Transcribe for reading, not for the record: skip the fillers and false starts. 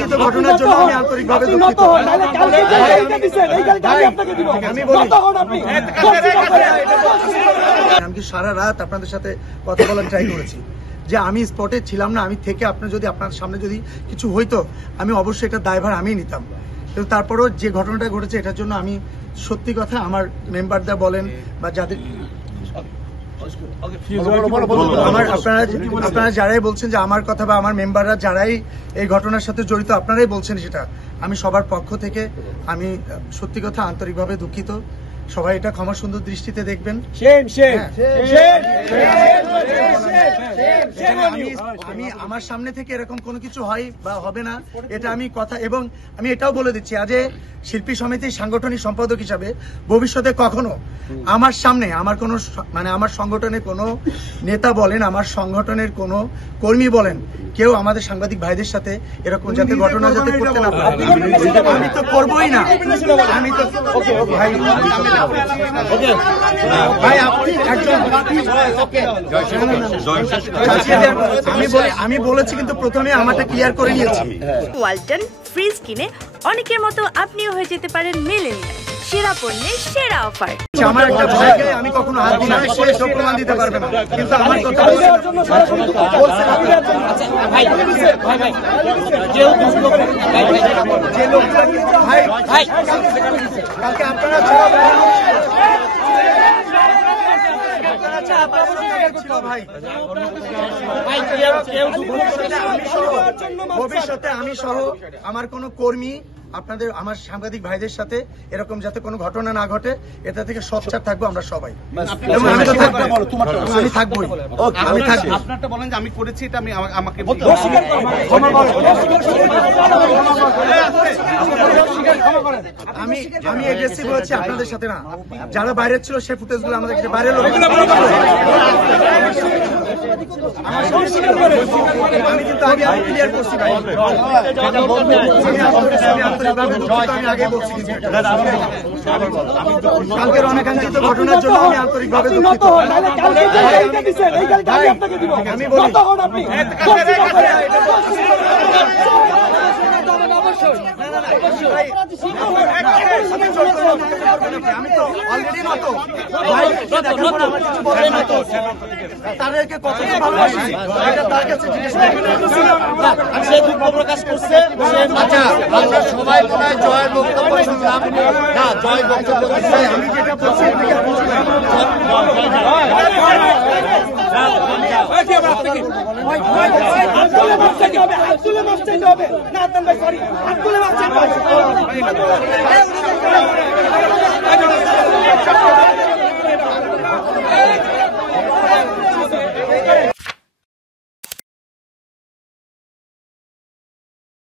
অনাকাঙ্ক্ষিত ঘটনার জন্য আমি আন্তরিকভাবে দুঃখিত। আমি কি সারা রাত আপনাদের সাথে কথা বলার ট্রাই করেছি যে আমি স্পটে ছিলাম না, আমি থেকে আপনার সামনে যদি কিছু হইতো আমি অবশ্যই এটা দায়ভার আমিই নিতাম। কিন্তু তারপরও যে ঘটনাটা ঘটেছে এটার জন্য আমি সত্যি কথা আমার মেম্বাররা বলেন বা যাদের আপনারা যারাই বলছেন যে আমার কথা বা আমার মেম্বাররা যারাই এই ঘটনার সাথে জড়িত আপনারাই বলছেন সেটা, আমি সবার পক্ষ থেকে আমি সত্যি কথা আন্তরিকভাবে দুঃখিত। সবাই এটা ক্ষমা সুন্দর দৃষ্টিতে দেখবেন। আমি আমার সামনে থেকে এরকম কোনো কিছু হয় বা হবে না এটা আমি কথা, এবং আমি এটাও বলে দিচ্ছি আজ শিল্পী সমিতির সাংগঠনিক সম্পাদক হিসাবে ভবিষ্যতে কখনো আমার সামনে আমার কোনো আমার সংগঠনের কোনো নেতা বলেন, আমার সংগঠনের কোনো কর্মী বলেন, কেউ আমাদের সাংবাদিক ভাইদের সাথে এরকম যাতে ঘটনা যাতে করতে না পারে আমি তো করবোই না। আমি তো ভাই আপনি একজন আমি বলেছি কিন্তু প্রথমে আমারটা ক্লিয়ার করে নিয়েছি। ওয়ালটন ফ্রিজ কিনে অনেকের মতো আপনিও হয়ে যেতে পারেন মিলেনিয়াল সেরা পণ্যের সেরা অফার। আমার একটা ভাইকে আমি কখনো হাত দিই না, সে প্রমাণ দিতে পারবে না, কিন্তু আমার কথা যে লোকটা ভাই কালকে আপনারা ভবিষ্যতে আমি সহ আমার কোন কর্মী আপনাদের আমার সাংবাদিক ভাইদের সাথে এরকম যাতে কোনো ঘটনা না ঘটে এটা থেকে সোচ্চার থাকবো আমরা সবাই। আমি থাকবোই, আমি থাকবো। আপনারটা বলেন যে আমি করেছি এটা আমি আমাকে আমি এগ্রেসিভ হয়েছি আপনাদের সাথে না, যারা বাইরে ছিল সে ফুটেজ গুলো আমাদের বাইরে লোক আমি কিন্তু আগে ক্লিয়ার করছি ভাই, আমি আগে বলছি কালকের অনাকাঙ্ক্ষিত ঘটনার জন্য আমি আন্তরিকভাবে দুঃখিত। আমি বলি আমি তো অলরেডি নত তাদেরকে কতটা ভালোবাসি এটা তার কাছে জিজ্ঞেস সে দুঃখ প্রকাশ করছে। আচ্ছা আমরা সবাই মনে হয় জয়ের বক্তব্য শুনলাম না, জয় বক্তব্য আমি যেটা বলছি না